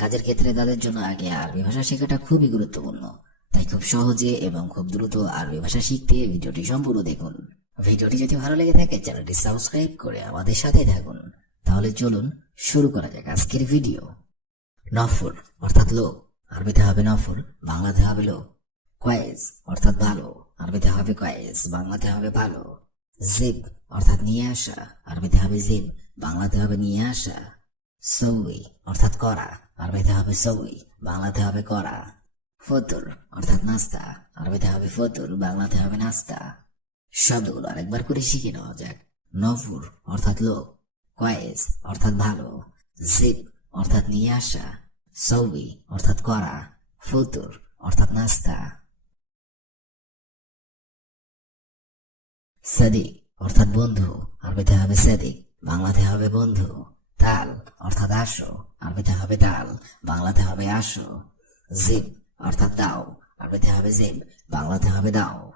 কাজের ক্ষেত্রে তাদের জন্য আগে আরবি ভাষা শেখাটা খুবই গুরুত্বপূর্ণ। তাই খুব সহজে এবং খুব দ্রুত আরবি ভাষা শিখতে ভিডিওটি সম্পূর্ণ দেখুন। ভিডিওটি যদি ভালো লেগে থাকে, চ্যানেলটি সাবস্ক্রাইব করে আমাদের সাথে থাকুন। তাহলে চলুন শুরু করা যাক আজকের ভিডিও। নফর অর্থাৎ লোক, আরবিতে হবে নফর বাংলাতে হবে লোক। কয়েস অর্থাৎ ভালো, আরবিতে হবে কয়েস বাংলাতে হবে ভালো। জিব অর্থাৎ নিয়ে আসা, আরবিতে হবে জিব, বাংলাতে হবে নিয়ে আসা। সৌই অর্থাৎ করা। আরবিতে হবে সৌই, বাংলাতে হবে করা ফতুর, অর্থাৎ নাস্তা। আরবিতে হবে ফতুর, বাংলাতে হবে নাস্তা। শব্দগুলো আরেকবার করে শিখে নেওয়া যাক। নফুর, অর্থাৎ লোক কয়েস, অর্থাৎ ভালো। জিব, অর্থাৎ নিয়ে আসা। সৌবি অর্থাৎ করা ফুতুর, অর্থাৎ নাস্তা। সাদিক, অর্থাৎ বন্ধু। আরবিতে হবে সাদিক, বাংলাতে হবে বন্ধু। তাল অর্থাৎ আসো। আরবিতে হবে তাল বাংলাতে হবে আসো। জিব, অর্থাৎ দাও। আরবিতে হবে জিব, বাংলাতে হবে দাও।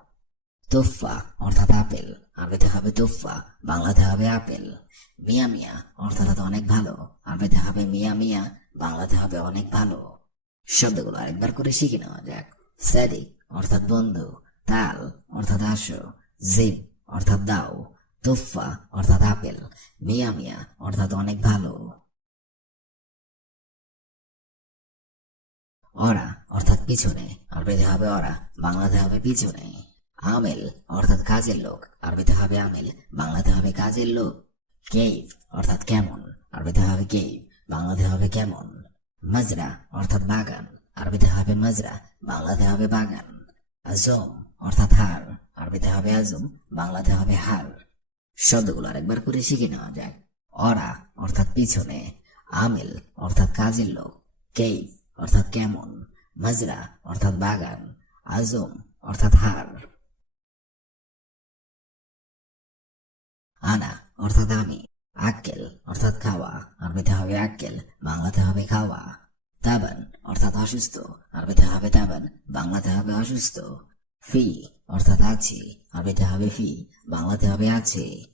তোফা অর্থাৎ আপেল। আরবিতে হবে তোফা বাংলাতে হবে আপেল। মিয়া মিয়া, অর্থাৎ অনেক ভালো। আরবিতে হবে মিয়া মিয়া, বাংলাতে হবে অনেক ভালো। শব্দগুলো আরেকবার করে শিখে নেওয়া যাক। সাদিক অর্থাৎ বন্ধু। তাল, অর্থাৎ আসো। জিব, অর্থাৎ দাও। তোফা অর্থাৎ আপেল। মিয়া মিয়া, অর্থাৎ অনেক ভালো। অরা, অর্থাৎ পিছনে। আরবিতে হবে অরা, বাংলাতে হবে পিছনে। আমেল, অর্থাৎ কাজের লোক। আরবিতে হবে আমেল, বাংলাতে হবে কাজের লোক। কেভ অর্থাৎ কেমন। আরবিতে হবে কেভ বাংলাতে হবে কেমন। মাজরা, অর্থাৎ বাগান। আরবিতে হবে মাজরা, বাংলাতে হবে বাগান। আজম, অর্থাৎ হার আরবিতে হবে আজম, বাংলাতে হবে হার শব্দগুলো আরেকবার করে শিখে নেওয়া যাক। অরা অর্থাৎ পিছনে, আমিল অর্থাৎ কাজের লোক কেইভ অর্থাৎ কেমন, মাজরা অর্থাৎ বাগান, আজম অর্থাৎ হার। আনা অর্থাৎ আমি, আক্কেল অর্থাৎ খাওয়া, আরবিতে হবে আক্কেল, বাংলাতে হবে খাওয়া। তাবান অর্থাৎ অসুস্থ, আরবিতে হবে তাবান, বাংলাতে হবে অসুস্থ। ফি, অর্থাৎ আছে, আরবিতে হবে ফি, বাংলাতে হবে আছে।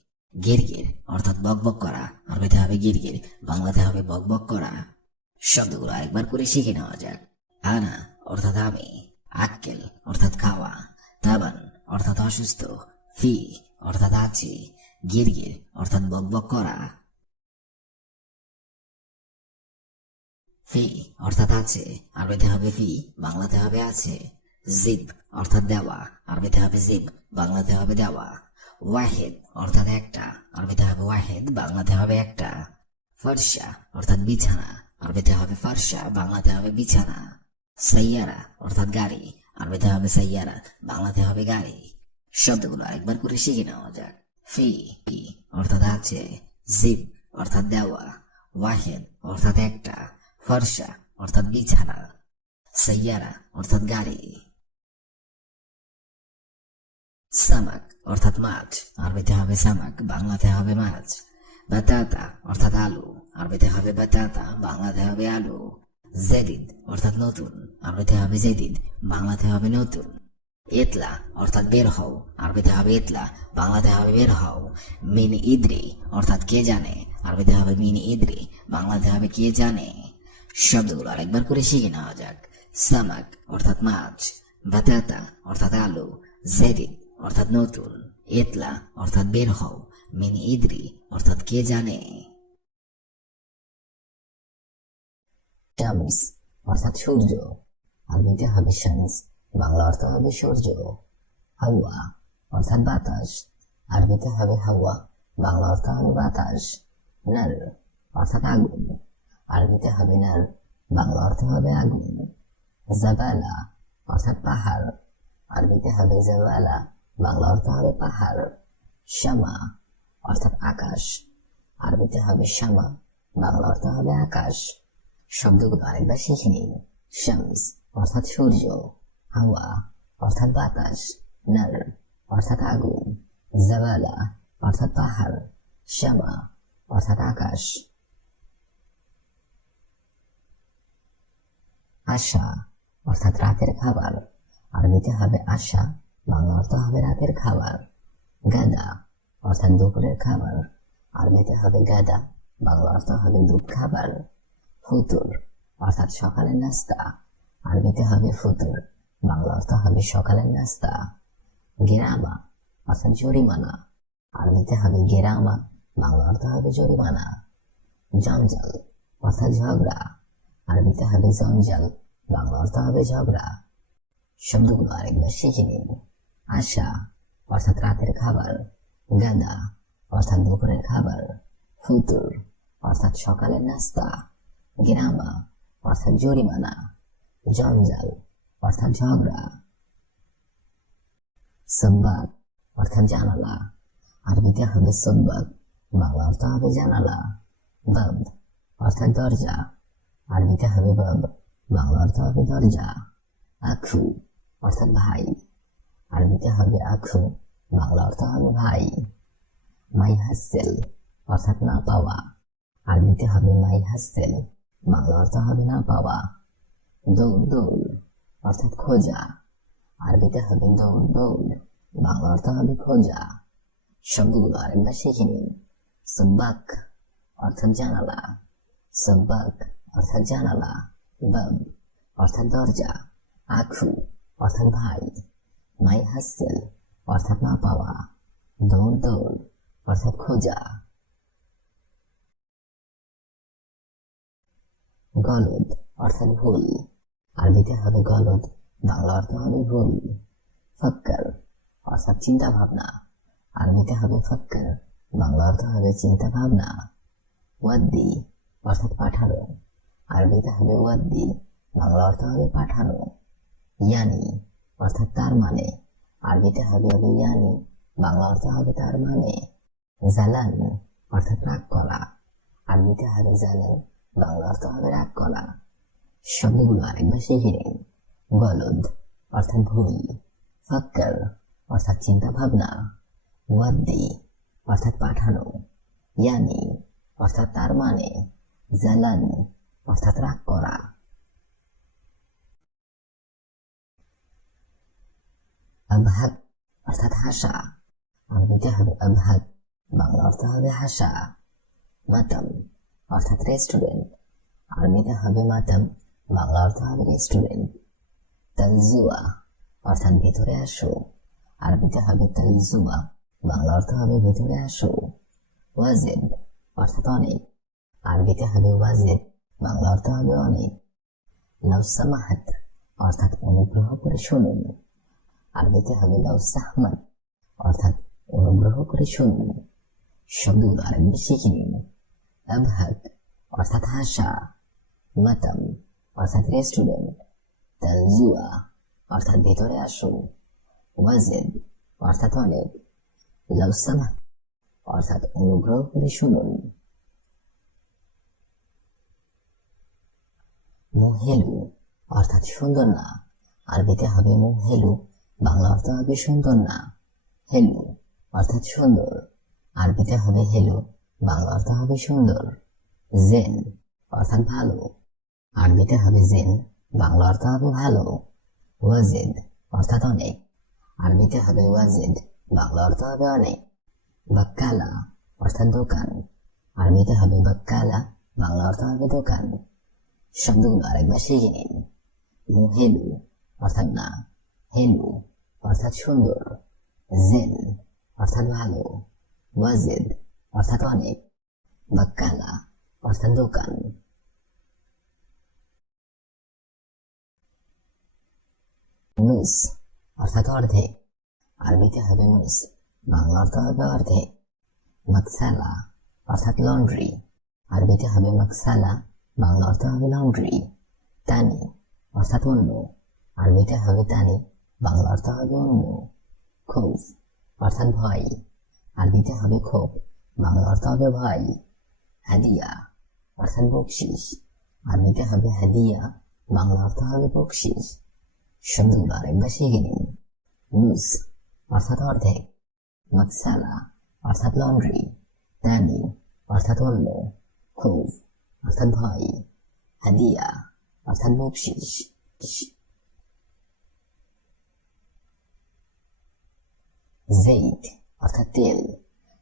গিরগির, অর্থাৎ বকবক করা, আরবিতে হবে গিরগির, বাংলাতে হবে বকবক করা। শব্দগুলো আরেকবার করে শিখে নেওয়া যাক। আনা, অর্থাৎ আমি। আক্কেল, অর্থাৎ খাওয়া। তাবান, অর্থাৎ অসুস্থ। ফি, অর্থাৎ আছে। গিরগির, অর্থাৎ বকবক করা। ফি, অর্থাৎ আছে। আরবিতে হবে ফি, বাংলাতে হবে আছে। জিব অর্থাৎ দেওয়া আরবিতে হবে জিব, বাংলাতে হবে দেওয়া। ওয়াহেদ, অর্থাৎ একটা আরবিতে হবে ওয়াহেদ, বাংলাতে হবে একটা। ফর্সা, অর্থাৎ বিছানা আরবিতে হবে ফর্সা, বাংলাতে হবে বিছানা। সাইয়ারা, অর্থাৎ গাড়ি আরবিতে হবে সাইয়ারা, বাংলাতে হবে গাড়ি। শব্দগুলো আরেকবার করে শিখে নেওয়া যাক। ফি অর্থাৎ আছে। জিব, অর্থাৎ দেওয়া। ওয়াহেদ, অর্থাৎ একটা। ফর্সা, অর্থাৎ বিছানা। সাইয়ারা, অর্থাৎ গাড়ি। সামাক, অর্থাৎ মাছ। আরবিতে হবে সামাক, বাংলাতে হবে মাছ। বাতাতা, অর্থাৎ আলু। আরবিতে হবে বাতাতা, বাংলাতে হবে আলু। জেদিদ, অর্থাৎ নতুন। আরবিতে হবে জেদিদ, বাংলাতে হবে নতুন। এতলা, অর্থাৎ বের হও। আরবিতে হবে এতলা, বাংলাতে হবে বের হও। মিন ইদ্রি, অর্থাৎ কে জানে। আরবিতে হবে মিন ইদ্রি, বাংলাতে হবে কে জানে। শব্দগুলো আরেকবার করে শিখে নেওয়া যাক। সামাক, অর্থাৎ মাছ। বাতাতা, অর্থাৎ আলু। জেদিদ অর্থাৎ নতুন এতলা অর্থাৎ বের হও, মিন ইদ্রি, অর্থাৎ কে জানে? শামস, অর্থাৎ সূর্য। আরবিতে হবে শামস, বাংলা অর্থ হবে সূর্য। হাওয়া, অর্থাৎ বাতাস। আরবিতে হবে হাওয়া, বাংলা অর্থ হবে বাতাস। নার অর্থাৎ আগুন। আরবিতে হবে নার বাংলা অর্থ হবে আগুন। জাবালা, অর্থাৎ পাহাড়। আরবিতে হবে জাবালা বাংলা অর্থ হবে পাহাড় শামা অর্থাৎ আকাশ। আরবিতে হবে শামা বাংলা অর্থ হবে আকাশ। শব্দগুলো আরেকবার শিখে নিন। শামস, অর্থাৎ সূর্য। হাওয়া, অর্থাৎ বাতাস। নার অর্থাৎ আগুন। জাবালা, অর্থাৎ পাহাড়। শ্যামা, অর্থাৎ আকাশ। আশা, অর্থাৎ রাতের খাবার। আরবিতে হবে আশা। অর্থ হবে রাতের খাবার, গাদা, অর্থাৎ দুপুরের খাবার। আরবিতে হবে গাদা, বাংলা অর্থ হবে দুধ খাবার, ফুতুর, অর্থাৎ সকালের নাস্তা। আরবিতে হবে ফুতুর, বাংলা অর্থ হবে সকালের নাস্তা। গেরামা, অর্থাৎ জরিমানা। আরবিতে হবে গেরামা, বাংলা অর্থ হবে জরিমানা। জঞ্জাল, অর্থাৎ ঝগড়া। আরবিতে হবে জঞ্জাল, বাংলা অর্থ হবে ঝগড়া। শব্দগুলো আরেকবার শিখে নিন। আশা, অর্থাৎ রাতের খাবার, গাদা, অর্থাৎ দুপুরের খাবার, ফুতুর, অর্থাৎ সকালের নাস্তা গ্রামা অর্থাৎ জরিমানা, জঞ্জাল, অর্থাৎ ঝগড়া সব্বাক অর্থাৎ জানালা আরবিতে হবে সব্বাক বাংলা অর্থ হবে জানালা বাব অর্থাৎ দরজা আরবিতে হবে বাব বাংলা অর্থ হবে দরজা, আখু, অর্থাৎ ভাই। আরবিতে হবে আখু বাংলা অর্থ হবে ভাই মাই হাসেল অর্থাৎ না পাওয়া। আরবিতে হবে মাই হাসেল বাংলা অর্থ হবে না পাওয়া। দৌড় দৌড় অর্থাৎ খোঁজা। আরবিতে হবে দৌড় দৌড়। বাংলা অর্থ হবে খোঁজা। শব্দগুলো আরেকবার শিখে নিন। সব্বাক অর্থাৎ জানালা। সব্বাক অর্থাৎ জানালা। বাব অর্থাৎ দরজা। আখু অর্থাৎ ভাই। মাই হাসেল, অর্থাৎ না পাওয়া, দৌড় দৌড়, অর্থাৎ খোঁজা। গলদ, অর্থাৎ ভুল। আরবিতে হবে গলদ, বাংলা অর্থ হবে ভুল। ফক্কর, অর্থাৎ চিন্তা ভাবনা আরবিতে হবে ফক্কর, বাংলা অর্থ হবে চিন্তা ভাবনা ওয়াদ্দি, অর্থাৎ পাঠানো। আরবিতে হবে ওয়াদ্দি, বাংলা অর্থ হবে পাঠানো। ইয়ানি অর্থাৎ তার মানে আরবিতে হবে হবে ইয়ানি বাংলা অর্থ হবে তার মানে জালান অর্থাৎ রাগ করা আরবিতে হবে জালান বাংলা অর্থ হবে রাগ করা শব্দগুলো আরেকবার শিখে নিন। গলদ, অর্থাৎ ভুল। ফক্কর, অর্থাৎ চিন্তা ভাবনা ওয়াদ্দি, অর্থাৎ পাঠানো। ইয়ানি, অর্থাৎ তার মানে জালান অর্থাৎ রাগ করা। আবহাক অর্থাৎ হাসা আরবিতে হবে আবহাক বাংলা অর্থ হবে হাসা মাতাম অর্থাৎ রেস্টুরেন্ট আরবিতে হবে মাতাম বাংলা অর্থ হবে রেস্টুরেন্ট তালজুয়া অর্থাৎ ভেতরে আসো আরবিতে হবে তালজুয়া বাংলা অর্থ হবে ভেতরে আসো ওয়াজেদ অর্থাৎ অনেক আরবিতে হবে ওয়াজেদ বাংলা অর্থ হবে অনেক লাউসামাহাত অর্থাৎ অনুগ্রহ করে শুনুন আরবিতে হবে লাউসাহমাত অর্থাৎ অনুগ্রহ করে শুনুন। শব্দগুলো আরেকবার শিখে নিন। আবহাক অর্থাৎ হাসা মাতাম, অর্থাৎ রেস্টুরেন্ট তালজুয়া অর্থাৎ ভেতরে আসো ওয়াজেদ, অর্থাৎ অনেক। লাউসামা অর্থাৎ অনুগ্রহ করে শুনুন। মুহেলু, অর্থাৎ সুন্দর না। আরবিতে হবে মুহেলু। বাংলা অর্থ হবে সুন্দর না। হেলু অর্থাৎ সুন্দর। আরবিতে হবে হেলু বাংলা অর্থ হবে সুন্দর। জেন অর্থাৎ ভালো। আরবিতে হবে জেন বাংলা অর্থ হবে ভালো। ওয়াজেদ অর্থাৎ অনেক। আরবিতে হবে ওয়াজেদ বাংলা অর্থ হবে অনেক। বাক্কালা অর্থাৎ দোকান। আরবিতে হবে বাক্কালা বাংলা অর্থ হবে দোকান। শব্দগুলো আরেকবার শিখে নিন। মুহেলু অর্থাৎ না। হেলু অর্থাৎ সুন্দর জেন অর্থাৎ ভালো ওয়াজেদ অর্থাৎ অনেক বাক্কালা অর্থাৎ দোকান। নুস, অর্থাৎ অর্ধেক, আরবিতে হবে নুস, বাংলা অর্থ হবে অর্ধেক। মাকসালা, অর্থাৎ লন্ড্রি, আরবিতে হবে মাকসালা, বাংলা অর্থ হবে লন্ড্রি। তানি, অর্থাৎ অন্য, আরবিতে হবে তানি। বাংলা অর্থ হবে অন্য খোফ অর্থাৎ ভয় আরবিতে হবে খোপ বাংলা অর্থ ভয় হাদিয়া, অর্থাৎ বকশিস। আরবিতে হবে হাদিয়া বাংলা অর্থ হবে বকশিস। শব্দগুলো আরেকবার শিখে নিন নুস, অর্থাৎ অর্ধেক। মাকসালা, অর্থাৎ লন্ড্রি। তানি অর্থাৎ অন্য খুব অর্থাৎ ভয় হাদিয়া, অর্থাৎ বকশিস। জেইদ অর্থাৎ তেল।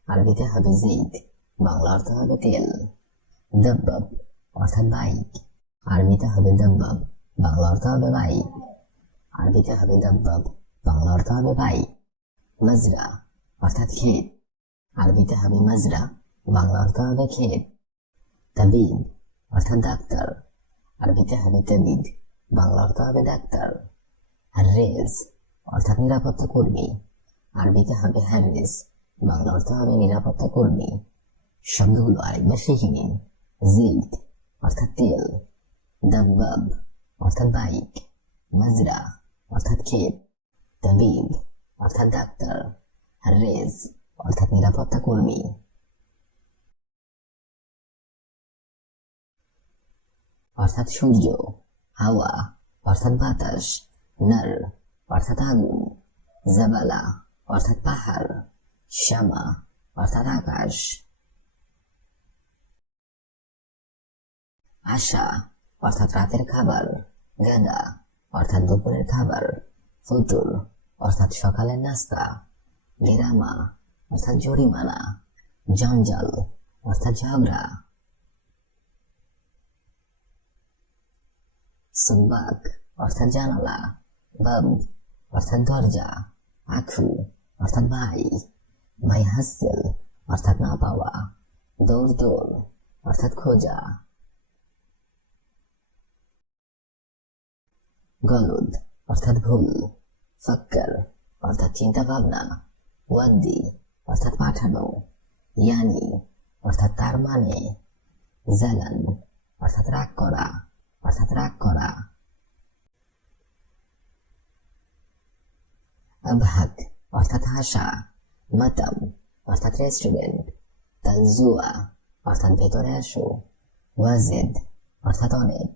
আরবিতে হবে জেইদ বাংলা অর্থ হবে তেল। দব্বাব অর্থাৎ বাইক। আরবিতে হবে দাব্বাব বাংলা অর্থ হবে বাইক। আরবিতে হবে দাব্বাব বাংলা অর্থ হবে বাইক। মাজরা, অর্থাৎ ক্ষেত। আরবিতে হবে মাজরা, বাংলা অর্থ হবে ক্ষেত। তাবিব, অর্থাৎ ডাক্তার। আরবিতে হবে তাবিব, বাংলা অর্থ হবে ডাক্তার। হারেস অর্থাৎ নিরাপত্তা কর্মী। আরবিতে হবে হ্যারিস বাংলা অর্থ হবে নিরাপত্তা কর্মী শব্দগুলো আরেকবার শিখে নিন। জিল্দ অর্থাৎ তেল। দাব্বাব অর্থাৎ বাইক। মাজরা অর্থাৎ ক্ষেত তাবিব অর্থাৎ ডাক্তার। হারেজ অর্থাৎ নিরাপত্তা কর্মী। অর্থাৎ সূর্য। হাওয়া, অর্থাৎ বাতাস। নর অর্থাৎ আগুন। জাবালা অর্থাৎ পাহাড়, শ্যামা, অর্থাৎ আকাশ। আশা, অর্থাৎ রাতের খাবার। গাদা অর্থাৎ দুপুরের খাবার। ফুতুর অর্থাৎ সকালের নাস্তা। গেরামা, অর্থাৎ জরিমানা। জঞ্জাল, অর্থাৎ ঝগড়া। সুব্বাক অর্থাৎ জানালা। বাব অর্থাৎ দরজা। আখু অর্থাৎ ভাই মাই হাসেল অর্থাৎ না পাওয়া দৌড় দৌড় অর্থাৎ খোঁজা গলদ অর্থাৎ ভুল ফক্কর অর্থাৎ চিন্তা ভাবনা ওয়াদ্দি অর্থাৎ পাঠানো ইয়ানি অর্থাৎ তার মানে জালান অর্থাৎ রাগ করা অর্থাৎ রাগ করা আবহাক অর্থাৎ হাসা মাতাম অর্থাৎ রেস্টুরেন্ট তালজুয়া অর্থাৎ ভেতরে আসো ওয়াজিদ অর্থাৎ অনেক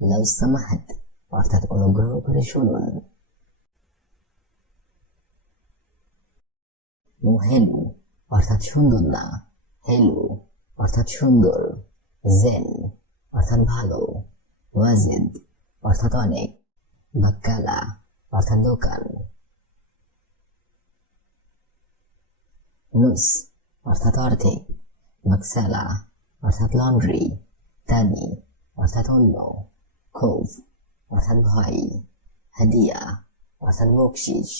লাউ সামাহাত অর্থাৎ অনুগ্রহ করে শুনুন হেলু অর্থাৎ সুন্দর না হেলু অর্থাৎ সুন্দর জেন অর্থাৎ ভালো ওয়াজিদ অর্থাৎ অনেক বাক্কালা অর্থাৎ দোকান নুস অর্থাৎ অর্ধেক মাকসালা অর্থাৎ লন্ড্রি তানি অর্থাৎ অন্য ক্ষোভ অর্থাৎ ভয় হাদিয়া অর্থাৎ বকশিস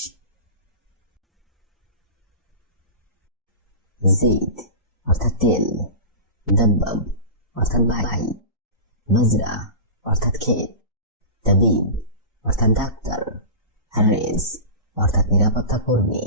জিদ অর্থাৎ তেল দাব্বাব অর্থাৎ ভাই মাজরা অর্থাৎ ক্ষেত তাবিব অর্থাৎ ডাক্তার হারেজ অর্থাৎ নিরাপত্তা কর্মী